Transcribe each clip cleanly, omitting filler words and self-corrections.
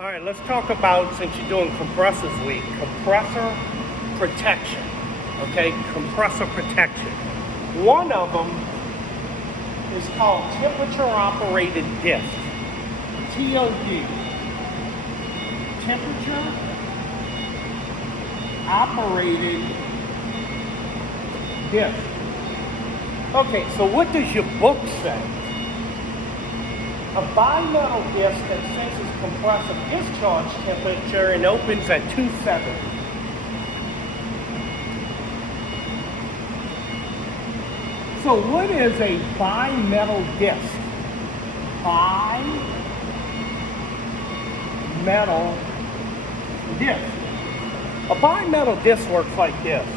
All right, let's talk about, since you're doing compressors week, compressor protection. Okay, compressor protection. One of them is called temperature operated disc. TOD. Temperature operated disc. Okay, so what does your book say? A bimetal disc that senses compressor discharge temperature and opens at 270. So what is a bimetal disc? Bimetal disc. A bimetal disc works like this.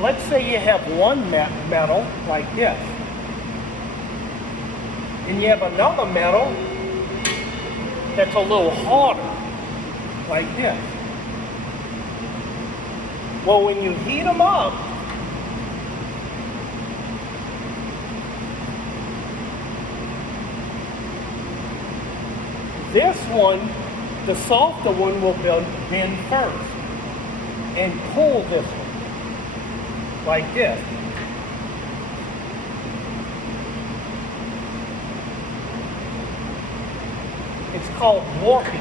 Let's say you have one metal like this, and you have another metal that's a little harder, like this. Well, when you heat them up, this one, the softer one, will bend first and pull this one, like this. It's called warping.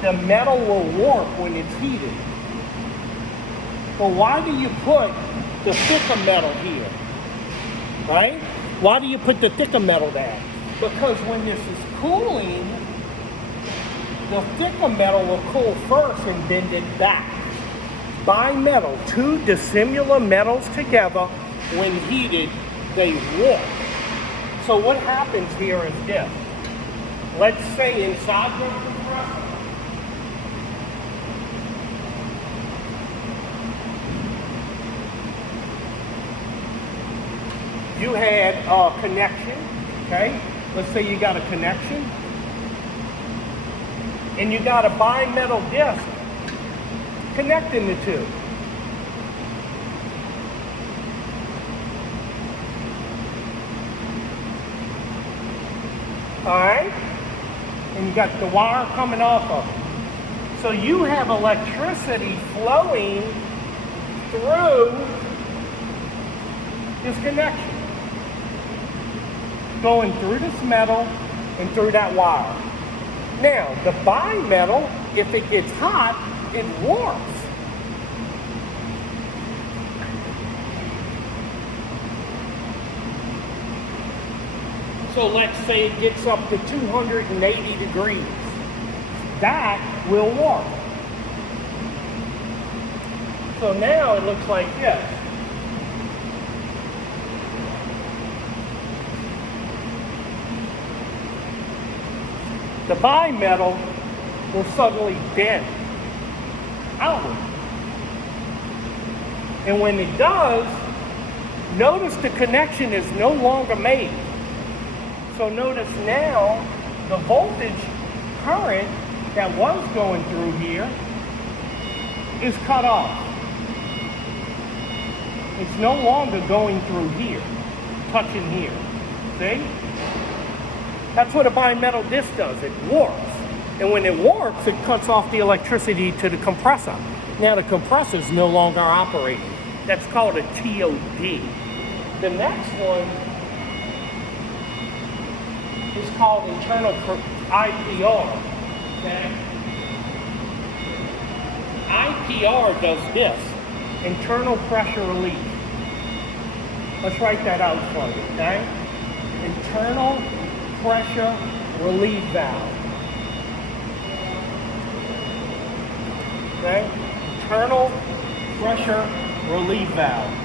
The metal will warp when it's heated. Well, why do you put the thicker metal here? Right? Why do you put the thicker metal there? Because when this is cooling, the thicker metal will cool first and bend it back. Bimetal, two dissimilar metals together, when heated, they warp. So what happens here is this. Let's say inside your compressor, you had a connection, okay? Let's say you got a connection, and you got a bimetal disc connecting the two. All right? And you got the wire coming off of it. So you have electricity flowing through this connection, going through this metal and through that wire. Now, the bimetal, if it gets hot, it warps. So let's say it gets up to 280 degrees. That will warp. So now it looks like this. The bimetal will suddenly bend outward. And when it does, notice the connection is no longer made. So notice now the voltage current that was going through here is cut off. It's no longer going through here, touching here. See? That's what a bimetal disc does. It warps. And when it warps, it cuts off the electricity to the compressor. Now the compressor is no longer operating. That's called a TOD. The next one is called internal IPR. Okay? IPR does this, internal pressure relief. Let's write that out for you, okay? Internal pressure relief valve. Okay? Internal pressure relief valve.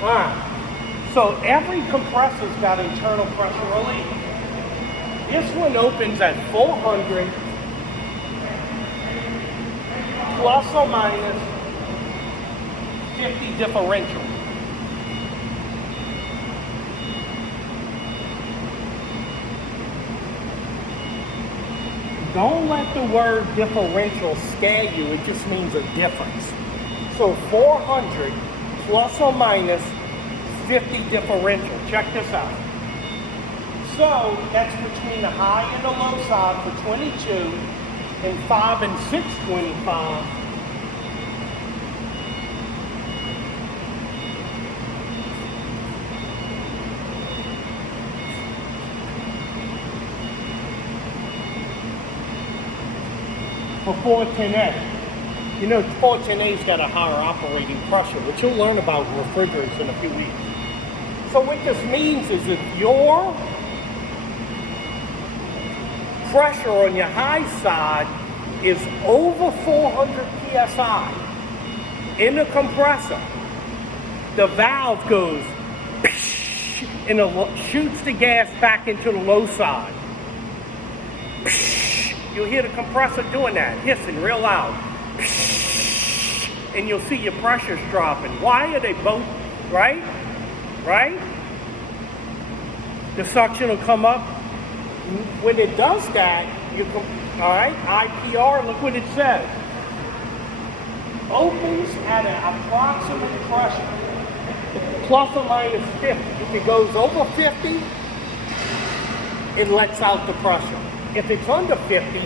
Alright, so every compressor's got internal pressure relief. This one opens at 400 plus or minus 50 differential. Don't let the word differential scare you, it just means a difference. So 400 plus or minus 50 differential. Check this out. So that's between the high and the low side for 22 and 5 and 625. For 410A. You know, 410A's got a higher operating pressure, which you'll learn about refrigerants in a few weeks. So what this means is if your pressure on your high side is over 400 psi in the compressor, the valve goes and it shoots the gas back into the low side. You'll hear the compressor doing that, hissing real loud. And you'll see your pressures dropping. Why are they both, right? Right? The suction will come up. When it does that, you come, all right, IPR, look what it says. Opens at an approximate pressure, plus or minus 50. If it goes over 50, it lets out the pressure. If it's under 50,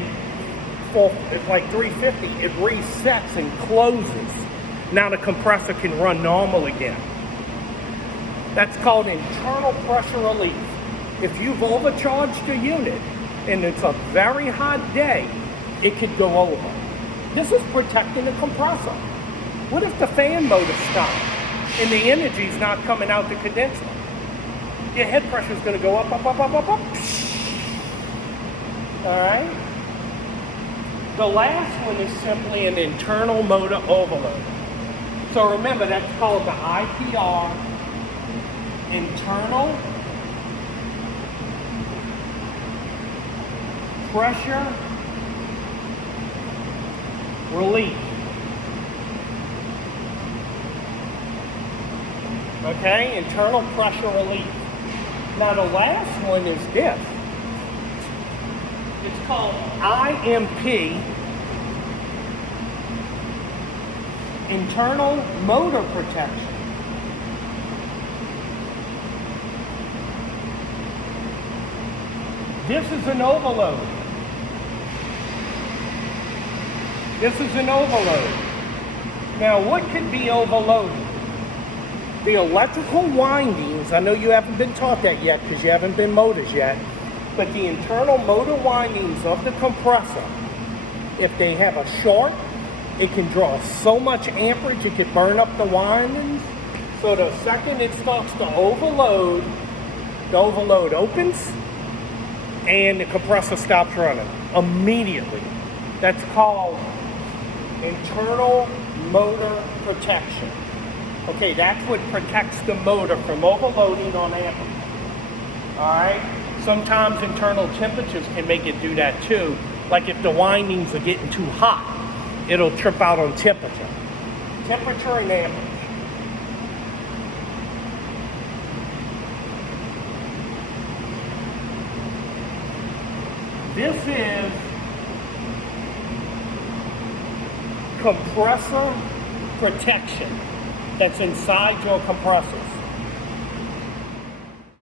it's like 350, it resets and closes. Now the compressor can run normal again. That's called internal pressure relief. If you've overcharged your unit and it's a very hot day, it could go over. This is protecting the compressor. What if the fan motor stops and the energy's not coming out the condenser? Your head pressure is going to go up, up, up, up, up, up. All right? The last one is simply an internal motor overload. So remember, that's called the IPR, internal pressure relief. Okay, internal pressure relief. Now the last one is this. It's called IMP, internal motor protection. This is an overload. This is an overload. Now, what could be overloaded? The electrical windings, I know you haven't been taught that yet because you haven't been motors yet, but the internal motor windings of the compressor, if they have a short, it can draw so much amperage it could burn up the windings. So the second it starts to overload, the overload opens and the compressor stops running immediately. That's called internal motor protection. Okay, that's what protects the motor from overloading on amperage. All right? Sometimes internal temperatures can make it do that too. Like if the windings are getting too hot, it'll trip out on temperature. Temperature and amperage. This is compressor protection that's inside your compressor.